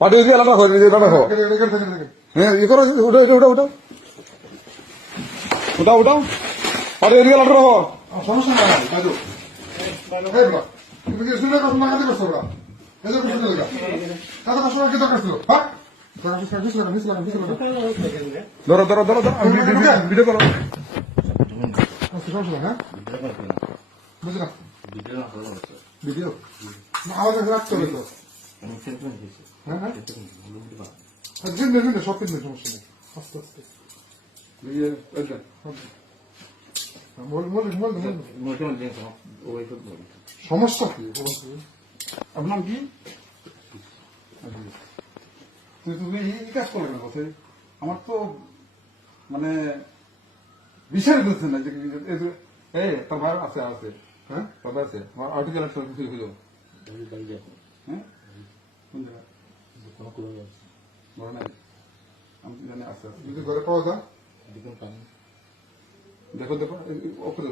পাঠিয়ে দিয়ে আলাদা হয় এটা দেখো হ্যাঁ ই করো উঠো উঠো উঠো উঠাও উঠাও পাঠিয়ে দিয়ে আলাদা রাখো সমস্যা নাই বাজু তুমি কি শুনে কথা না কাজে করছো ওরা এই যে করছো লাগা কাকা তো শোনা কি দরকার ছিল হ্যাঁ ধরো ধরো ধরো ধরো ভিডিও করো সমস্যা হ্যাঁ বুঝলাম ভিডিও না আমাদের রাখতে হবে তো হ্যাঁ হ্যাঁ সব কিনবে সমস্যা নেই আস্তে আস্তে সমস্যা কি আপনার কি তুমি এই কাজ করলে না কথা আমার তো মানে বিষয় বুঝছে না যে তোর ভাই আছে আছে হ্যাঁ তোর ভাই আছে আমার আর্টিকেল একটা হইল হ্যাঁ কোন জায়গা বড় নাই আমি জানি আছে যদি ঘরে পাওয়া যায় দেখো দেখো অফার